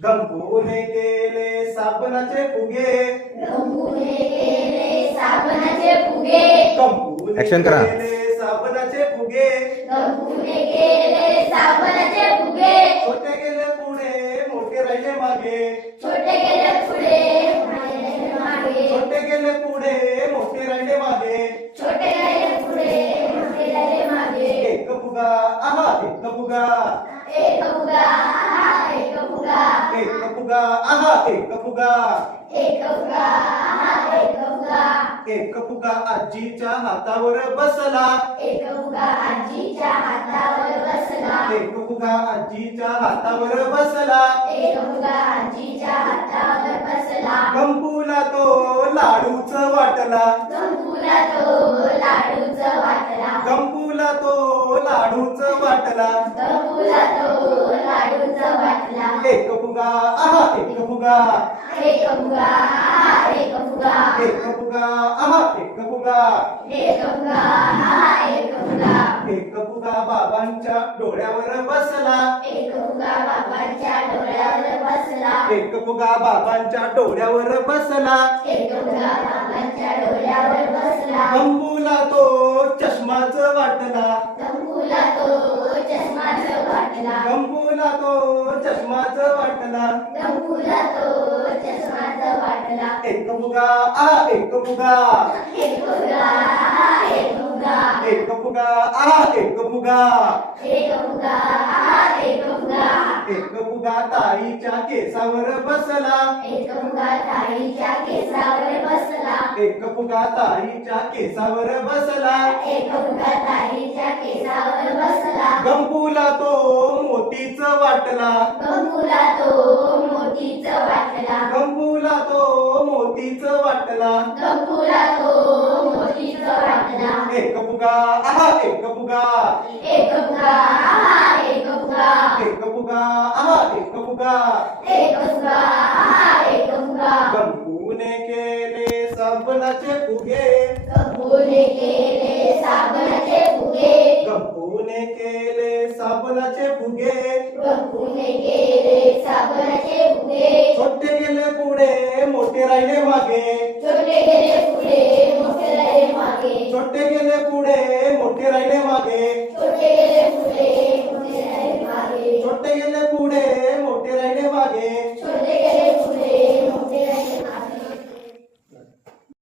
गंपूने केले साबणाचे फुगे, गंपूने केले साबणाचे फुगे, गंपूने Action करा. केले साबणाचे फुगे, गंपूने केले साबणाचे फुगे, छोटे गेले पुढे मोठे राहिले मागे, छोटे गेले पुढे मोठे राहिले मागे, छोटे गेले पुढे मोठे राहिले मागे, छोटे गेले पुढे मोठे राहिले मागे, एक फुगा आहा एक फुगा, एक फुगा एक फुगा, एक फुगा आहा एक फुगा, एक फुगा एक फुगा, एक फुगा आजीच्या हातावर बसला, एक फुगा आजीच्या हातावर बसला, एक फुगा आजीच्या हातावर बसला, एक फुगा आजीच्या हातावर बसला, गंपूला तो लाडूच वाटला, गंपूला तो लाडूच वाटला, गंपूला तो लाडूच वाटला, गंपूला तो लाडूच वाटला, एक फुगा आहा एक फुगा, एक फुगा एक फुगा, एक फुगा आहा एक फुगा, एक फुगा एक फुगा, एक फुगा बाबांच्या डोळ्यावर बसला, एक फुगा बाबांच्या डोळ्यावर बसला, एक फुगा बाबांच्या डोळ्यावर बसला, एक फुगा बाबांच्या डोळ्यावर बसला, गंपूला तो चष्माच वाटला, गंपूला तो चष्माच वाटला, गंपूला तो चष्माच वाटला, गंपूला तो चष्माच वाटला, एक फुगा आ एक फुगा, एक फुगा एक फुगा, एक फुगा आ एक फुगा, एक फुगा एक फुगा, एक फुगा ताईच्या केसावर बसला, एक फुगा ताईच्या केसावर बसला, एक फुगा ताईच्या केसावर बसला, एक फुगा ताईच्या केसावर बसला, गंपूला तो मोतीच वाटला, गंपूला तो मोतीच वाटला, गंपूला तो मोतीच वाटला, गंपूला तो मोतीच वाटला, एक फुगा आहा एक फुगा, एक फुगा एक फुगा, एक फुगा आहा एक फुगा, एक फुगा एक फुगा, गंपूने केले साबणाचे फुगे, गंपूने केले साबणाचे फुगे, गंपूने केले साबणाचे फुगे, गंपूने केले साबणाचे फुगे, छोटे गेले पुढे मोठे राहिले मागे, छोटे गेले पुढे मोठे राहिले मागे, छोटे गेले पुढे मोठे राहिले मागे, छोटे गेले पुढे मोठे राहिले मागे, छोटे गेले पुढे मोठे राहिले मागे, छोटे